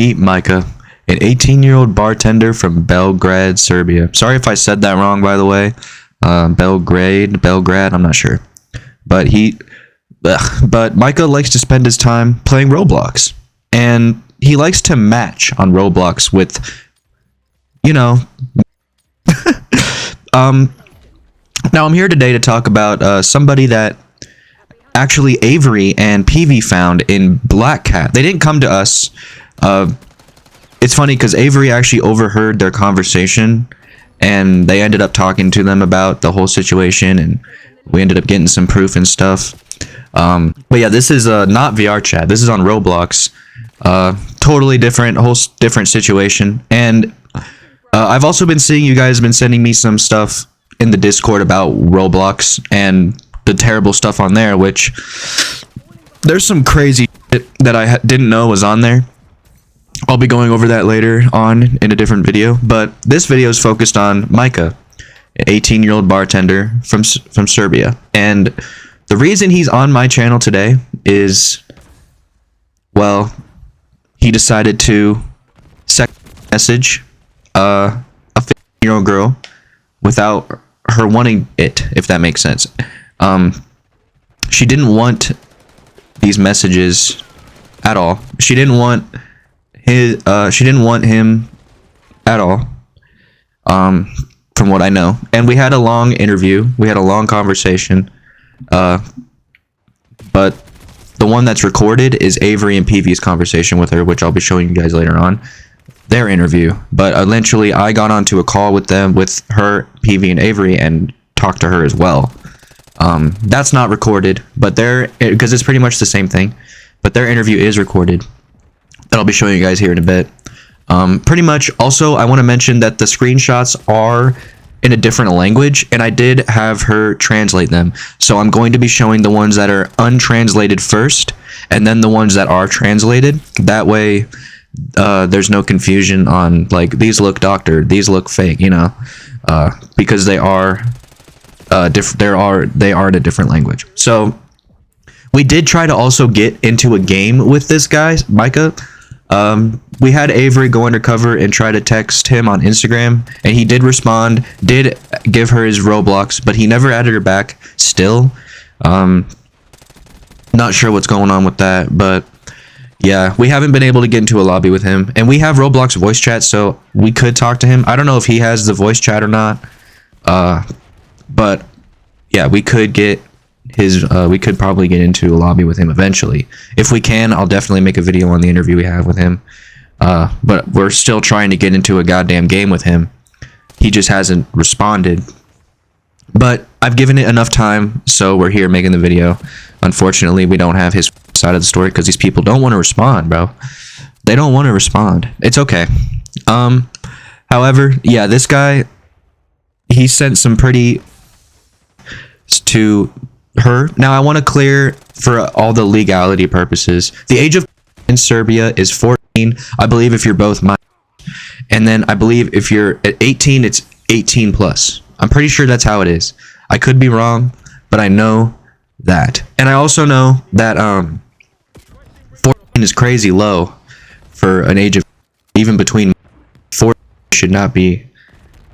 Meet Mica, an 18-year-old bartender from Belgrade, Serbia. Sorry if I said that wrong, by the way. Belgrade, I'm not sure. But Mica likes to spend his time playing Roblox. And he likes to match on Roblox with, you know... Now I'm here today to talk about somebody that actually Avery and PV found in Black Cat. They didn't come to us. It's funny because Avery actually overheard their conversation, and they ended up talking to them about the whole situation, and we ended up getting some proof and stuff. But yeah, this is not VR chat. This is on Roblox. Totally different, whole different situation. And I've also been seeing you guys have been sending me some stuff in the Discord about Roblox and the terrible stuff on there, which there's some crazy shit that I didn't know was on there. I'll be going over that later on in a different video, but this video is focused on Mica, an 18-year-old bartender from Serbia. And the reason he's on my channel today is, well, he decided to message a 15-year-old girl without her wanting it, if that makes sense. She didn't want these messages at all. She didn't want him at all. From what I know. And we had a long interview. We had a long conversation. But the one that's recorded is Avery and PV's conversation with her, which I'll be showing you guys later on. Their interview. But eventually I got onto a call with them, with her, PV, and Avery, and talked to her as well. That's not recorded, but because it's pretty much the same thing, but their interview is recorded. That I'll be showing you guys here in a bit. Pretty much, also, I want to mention that the screenshots are in a different language, and I did have her translate them. So I'm going to be showing the ones that are untranslated first, and then the ones that are translated. That way, there's no confusion on, like, these look doctored, these look fake, you know, because they are they are in a different language. So we did try to also get into a game with this guy, Mica. We had Avery go undercover and try to text him on Instagram, and he did respond, did give her his Roblox, but he never added her back still. Not sure what's going on with that, but yeah, we haven't been able to get into a lobby with him, and we have Roblox voice chat, so we could talk to him. I don't know if he has the voice chat or not, but yeah, we could get his, we could probably get into a lobby with him eventually. If we can, I'll definitely make a video on the interview we have with him, but we're still trying to get into a goddamn game with him. He just hasn't responded, but I've given it enough time, so we're here making the video. Unfortunately, we don't have his side of the story because these people don't want to respond, bro. They don't want to respond. It's okay. However, yeah, this guy, he sent some pretty to her. Now, I want to clear for all the legality purposes. The age of in Serbia is 14. I believe if you're both minors. And then I believe if you're at 18, it's 18 plus. I'm pretty sure that's how it is. I could be wrong, but I know that. And I also know that 14 is crazy low for an age of, even between 14 should not be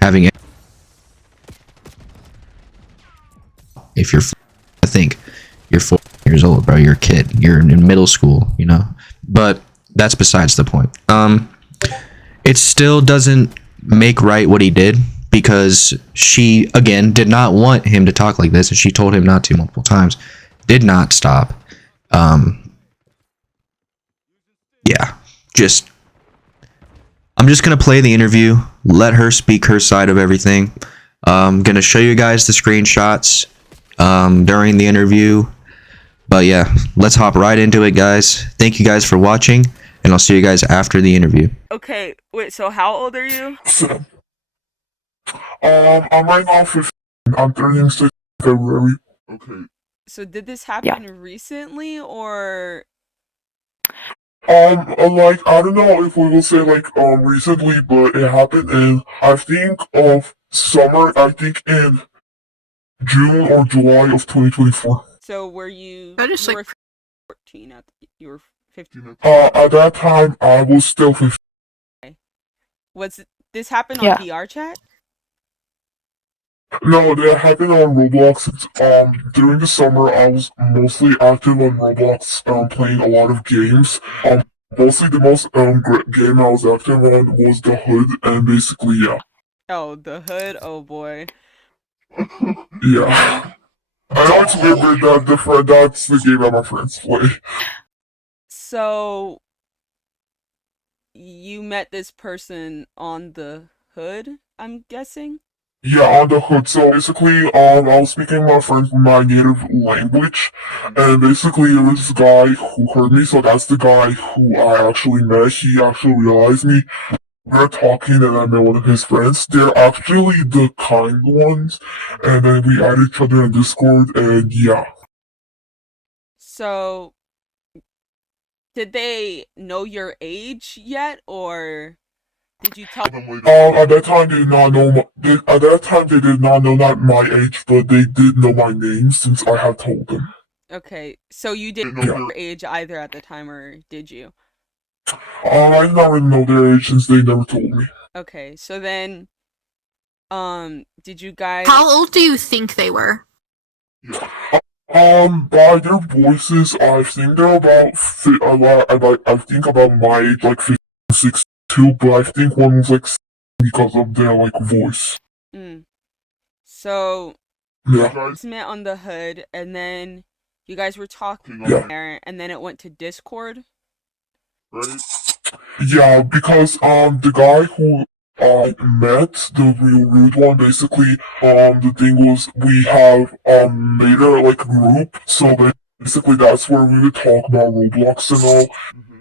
having. If you're, I think you're 14 years old, bro. You're a kid. You're in middle school, you know. But that's besides the point. It still doesn't make right what he did, because she, again, did not want him to talk like this, and she told him not to multiple times. Did not stop. Yeah, I'm just gonna play the interview, let her speak her side of everything. I'm gonna show you guys the screenshots during the interview. But yeah, let's hop right into it, guys. Thank you guys for watching, and I'll see you guys after the interview. Okay, wait, so how old are you? I'm right now 15. I'm turning 6 in February. Okay. So did this happen recently, or? Like, I don't know if we will say, like, recently, but it happened in, I think, of summer, I think in June or July of 2024. So were you, That is you like were 14 at, you were 15. At that time, I was still 15. Was this happened on Yeah. VR chat? No, that happened on Roblox. During the summer, I was mostly active on Roblox, playing a lot of games. Mostly the most game I was active on was the Hood, and basically, yeah. Oh, the Hood. Oh boy. Yeah. I know it's weird, but that's the game that my friends play. So you met this person on the Hood, I'm guessing? Yeah, on the Hood. So basically, I was speaking to my friends in my native language, and basically, there was this guy who heard me. So that's the guy who I actually met. He actually realized me. We were talking, and I met one of his friends. They're actually the kind ones, and then we added each other in Discord, and yeah. So did they know your age yet, or did you tell them later? At that time, they did not know. At that time, they did not know not my age, but they did know my name since I had told them. Okay, so you didn't know your age either at the time, or did you? I did not really know their age since they never told me. Okay, so then, did you guys? How old do you think they were? By their voices, I think they're I think about my age, like 52, but I think one was like because of their like voice. So Yeah. you guys met on the Hood, and then you guys were talking Yeah. there, and then it went to Discord. Right? Yeah, because the guy who I met, the real rude one, basically, the thing was we have made a like group, so basically that's where we would talk about Roblox and all.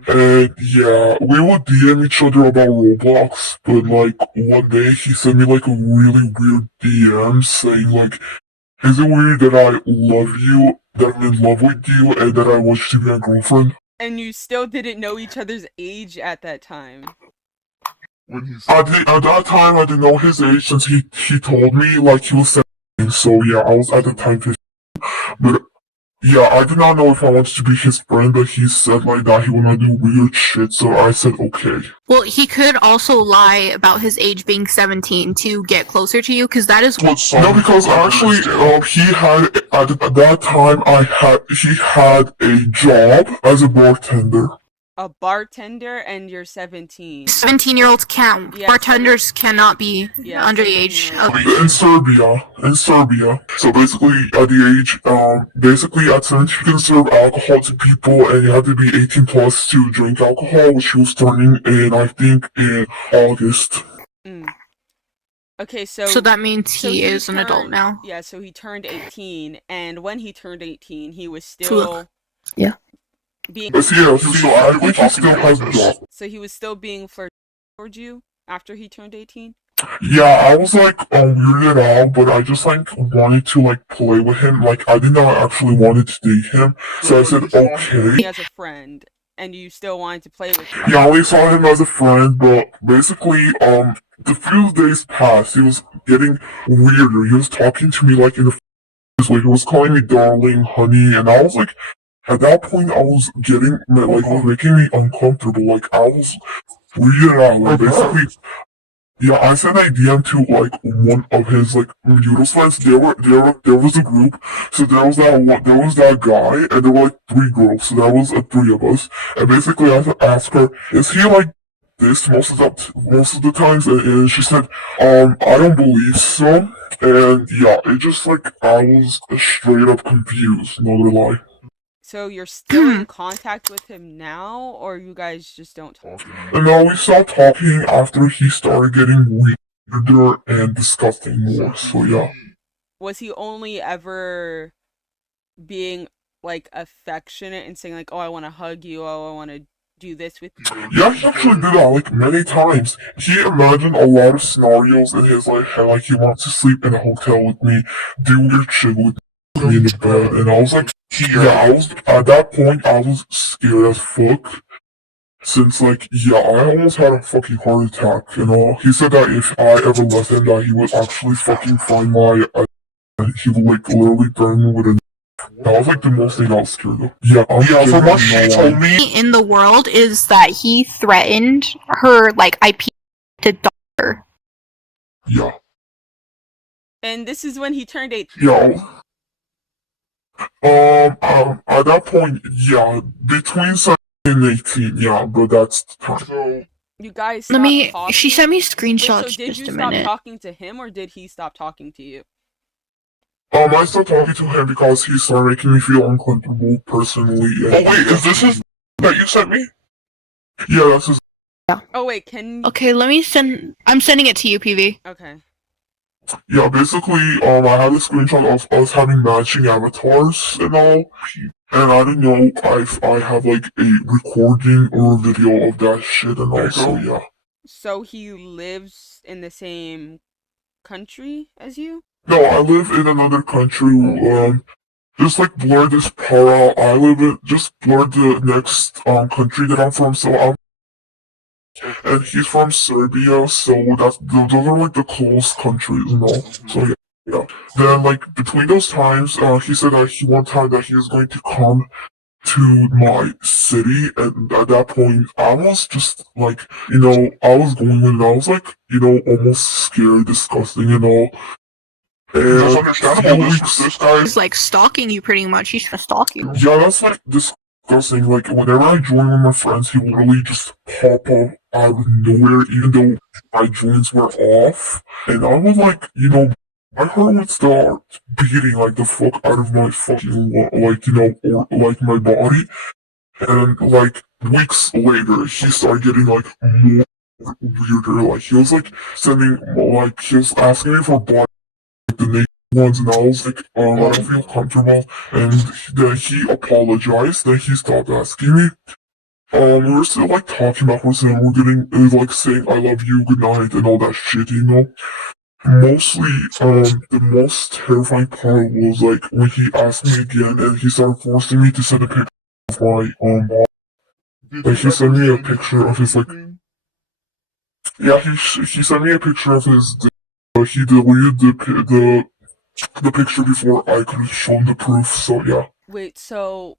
And yeah, we would DM each other about Roblox, but like one day he sent me like a really weird DM saying like, is it weird that I love you, that I'm in love with you, and that I want you to be my girlfriend? And you still didn't know each other's age at that time. At that time, I didn't know his age since he told me like he was 17. So yeah, I was at the time 15. But yeah, I did not know if I wanted to be his friend, but he said like that he would not do weird shit. So I said okay. Well, he could also lie about his age being 17 to get closer to you, because that is No, because actually, he had at that time he had a job as a bartender. A bartender, and you're 17. 17-year-olds count. Yeah, Bartenders cannot be Yeah, under the age 17-year-olds. of. In Serbia. So basically, at the age, basically at 17 you can serve alcohol to people, and you have to be 18 plus to drink alcohol, which he was turning in, I think, in August. Okay, so So that means so he is an adult turned- now. Yeah, so he turned 18, and when he turned 18, he was still Yeah. being. But yeah, so I think he still has a job. So he was still being flirted towards you after he turned 18. Yeah, I was like weirded out, but I just like wanted to like play with him. Like I did not actually wanted to date him, so I said okay. He as a friend, and you still wanted to play with him. Yeah, I only saw him as a friend, but basically, the few days passed, he was getting weirder. He was talking to me like in a way. He was calling me darling, honey, and I was like, at that point, I was getting like it was making me uncomfortable. Like I was weirded out. Like basically, yeah, I sent a DM to like one of his like noodles friends. There was a group. So there was that guy, and there were like 3 girls. So there was 3 of us. And basically, I asked her, "Is he like this most of the times?" And she said, "I don't believe so." And yeah, it just like I was straight up confused. Not gonna lie. So you're still in contact with him now, or you guys just don't talk? And now we stopped talking after he started getting weirder and disgusting more. So yeah. Was he only ever being like affectionate and saying like, "Oh, I want to hug you. Oh, I want to do this with you"? Yeah, he actually did that like many times. He imagined a lot of scenarios in his like head, like he wants to sleep in a hotel with me, do weird shit with me in the bed, and I was like, yeah, I was at that point I was scared as fuck. Since like, yeah, I almost had a fucking heart attack, you know. He said that if I ever left him, that he would actually fucking find my, he would like literally burn me with a. That was like the most thing I was scared of. Yeah, from what she told me. In the world is that he threatened her like IP to daughter. Yeah. And this is when he turned 18. Yeah. At that point, yeah, between 17 and 18, yeah, but that's the time. So, You guys Let stopped me. talking? She sent me Wait, so screenshots. did Just you a stop minute. talking to him, or did he stop talking to you? I stopped talking to him because he started making me feel uncomfortable personally. And... Oh wait, is this his that you sent me? Yeah, that's his. Oh wait, can... Okay, let me send. I'm sending it to you, PV. Okay. Yeah, basically, I had a screenshot of us having matching avatars and all, and I didn't know if I have like a recording or a video of that shit and all. So yeah. So he lives in the same country as you? No, I live in another country. Just like blur this part out. I live in just blur the next country that I'm from. So and he's from Serbia. So those are like the close countries and all. So yeah. Yeah. Then like between those times, he said that one time that he was going to come to my city, and at that point I was just like, I was going and I was like, almost scared, disgusting and all. And that's understandable. This guy He's like stalking you pretty much. He's trying to stalk you. yeah, that's like disgusting. Like whenever I join with my friends, he would really just pop up out of nowhere, even though my joins were off. And I would like, my heart would start beating like the fuck out of my fucking or like my body. And like weeks later, he started getting like more weirder. Like he was like he was asking me for blood, like the naked ones, and I was like, I don't feel comfortable. And then he apologized. Then he stopped asking me. We were still like talking backwards and we're getting like saying I love you, good night, and all that shit, Mostly, the most terrifying part was like when he asked me again and he started forcing me to send a picture of my mom. Like he sent me a picture of his like, yeah, he sent me a picture of his. He deleted the picture before I could show him the proof. So yeah. Wait, so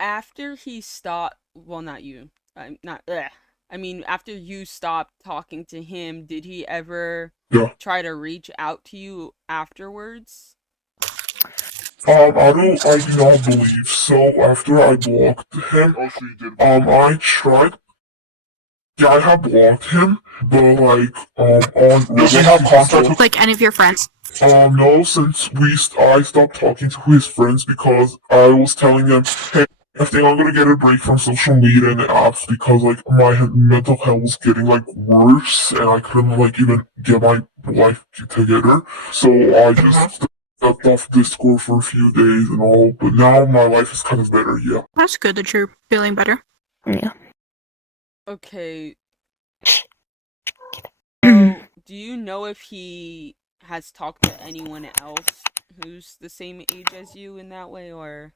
after he stopped, well, not you. I'm not. Ugh. I mean, after you stopped talking to him, did he ever try to reach out to you afterwards? I do not believe so. After I blocked him, I tried. Yeah, I have blocked him, but like, on. Does he have contact with? Like any of your friends? No, since I stopped talking to his friends because I was telling them, hey, I think I'm gonna get a break from social media and apps because like my mental health was getting like worse and I couldn't like even get my life together. So I just stepped off Discord for a few days and all, but now my life is kind of better. Yeah. That's good that you're feeling better. Yeah. Okay. So, do you know if he has talked to anyone else who's the same age as you in that way, or?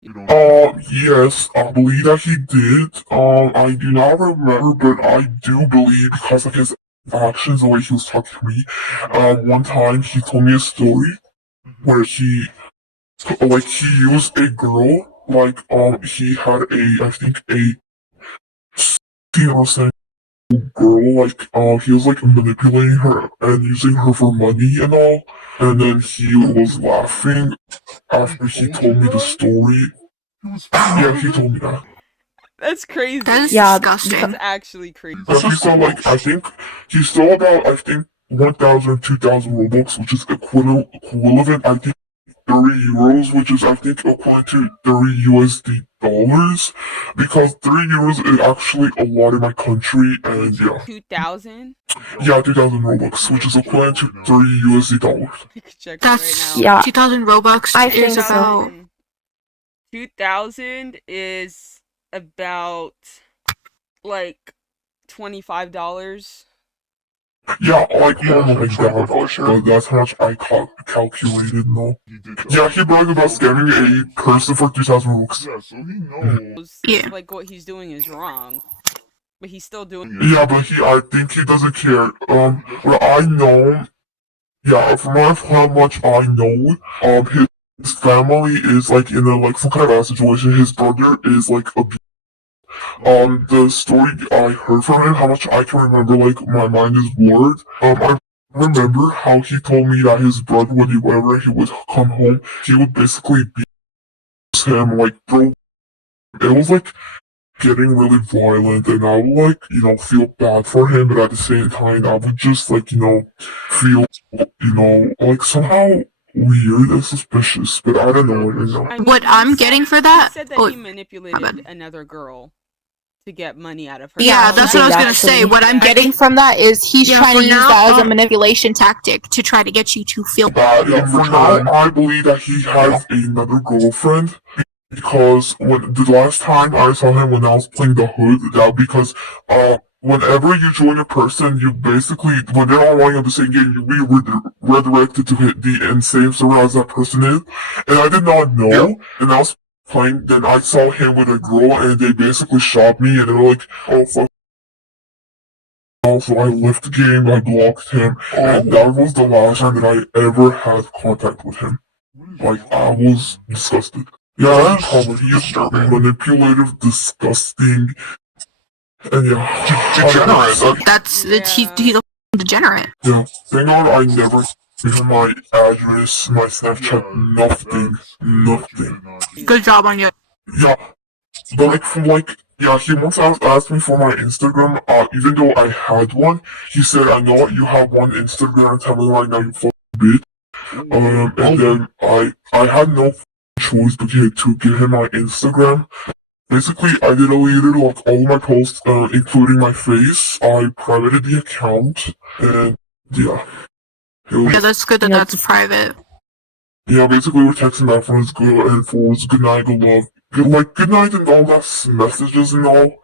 Yes, I believe that he did. I do not remember, but I do believe because of his actions, the way he was talking to me. One time he told me a story where he used a girl, he had I think a 16 girl, he was like manipulating her and using her for money and all, and then he was laughing after he told me the story. Yeah, he told me that. That's crazy. That is disgusting. That's actually crazy. But he saw I think he saw about 1,000, 2,000 Robux, which is equivalent, I think 30 euros, which is I think equivalent to 30 USD dollars, because 30 euros is actually a lot in my country, and yeah. 2,000? Yeah, 2,000 Robux, which is equivalent to 30 USD dollars. I could check That's right now. 2,000 Robux is about 2,000 is about like $25. Yeah, like oh my god, that's how much I calculated, no. Yeah, he bragged about scamming a person for 2,000 Robux. Yeah, so he knows. Yeah. Like what he's doing is wrong, but he's still doing it. Yeah, but I think he doesn't care. Well, I know. Yeah, from how much I know, his his family is like in a like some kind of bad situation. His brother is like the story I heard from him, how much I can remember, like my mind is blurred. I remember how he told me that his brother, whenever he would come home, he would basically beat him, like throw. It was like getting really violent, and I would like feel bad for him, but at the same time I would just like feel like somehow weird and suspicious, but I don't know. I mean, What I'm getting for that? He said that Oh, he my manipulated bad. another girl to get money out of her. Yeah, that's what I was gonna say. What I'm getting from that is he's trying to use that as a manipulation tactic to try to get you to feel Bad. For now, I believe that he has another girlfriend. Because when the last time I saw him when I was playing the hood, that because whenever you join a person, you basically when they're all running on the same game, you be redirected to hit the same server as that person is. And I did not know, and I was playing. Then I saw him with a girl, and they basically shot me, and they were like, "Oh fuck." So I left the game, I blocked him, and that was the last time that I ever had contact with him. Like I was disgusted. Yeah, that's probably disturbing, manipulative, disgusting, and degenerate. he's a degenerate. Yeah, thank God I never gave him my address, my Snapchat, nothing. Good job on you. Yeah, but he once asked me for my Instagram, even though I had one, he said, I know what you have one Instagram, tell me right now, you fucking bitch. And then I had no choice but to give him my Instagram. Basically, I deleted like all my posts, including my face. I privated the account, and yeah. Yeah, that's good that that's private. Yeah, basically we're texting back from his good and forwards, good night, good love, good night and all that messages and all.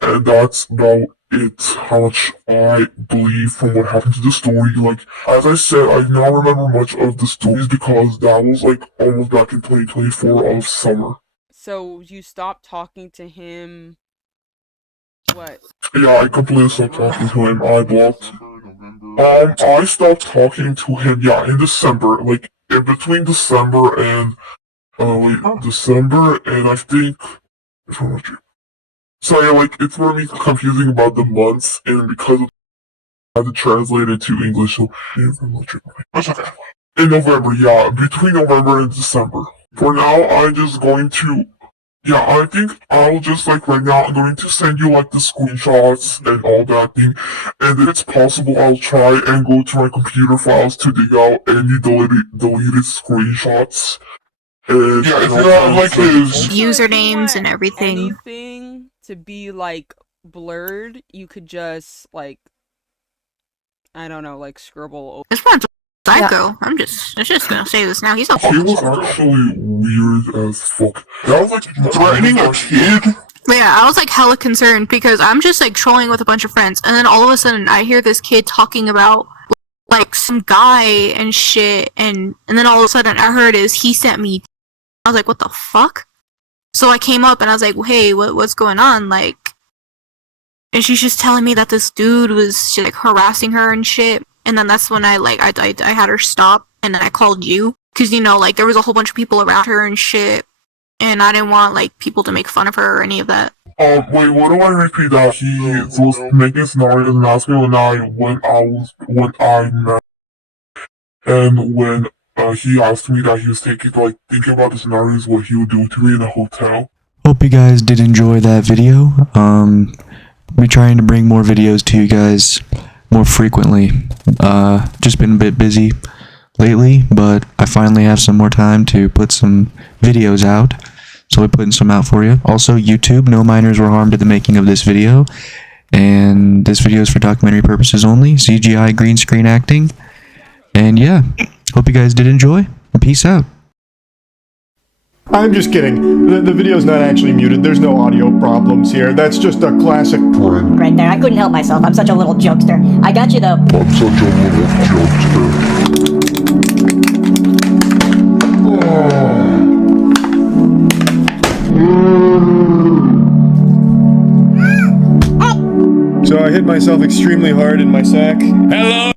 And that's about it, how much I believe from what happened to the story. Like, as I said, I do not remember much of the stories because that was like almost back in 2024 of summer. So you stopped talking to him. What? Yeah, I completely stopped talking to him. I blocked. I stopped talking to him, yeah, in December. Like, in between December and, December and I think, so yeah, like, it's very confusing about the months, and because I had to translate it to English, so, that's okay. In November, yeah, between November and December. For now, I'm just going to, yeah, I think I'll just, like, right now, I'm going to send you, like, the screenshots and all that thing, and if it's possible, I'll try and go to my computer files to dig out any deleted screenshots. And, yeah, if you have, like, his usernames and everything. Anything to be, like, blurred, you could just, like, I don't know, like, scribble. This one's psycho. I'm just gonna say this now. He's a He was actually weird as fuck. That was like threatening a kid? Yeah, I was like hella concerned because I'm just like trolling with a bunch of friends, and then all of a sudden I hear this kid talking about like some guy and shit, and then all of a sudden I heard he sent me. I was like, what the fuck? So I came up and I was like, hey, what's going on? Like, and she's just telling me that this dude was like harassing her and shit. And then that's when I had her stop, and then I called you because like there was a whole bunch of people around her and shit, and I didn't want like people to make fun of her or any of that. Wait, what do I repeat that? He was making scenarios and asking when I met, and when he asked me that he was thinking about the scenarios what he would do to me in a hotel. Hope you guys did enjoy that video. Be trying to bring more videos to you guys more frequently. Just been a bit busy lately, but I finally have some more time to put some videos out, so we're putting some out for you. Also, YouTube, no minors were harmed in the making of this video, and this video is for documentary purposes only, CGI green screen acting, and yeah, hope you guys did enjoy, and peace out. I'm just kidding. The video's not actually muted. There's no audio problems here. That's just a classic prank. right there. I couldn't help myself. I'm such a little jokester. I got you though. I'm such a little jokester. So I hit myself extremely hard in my sack. Hello!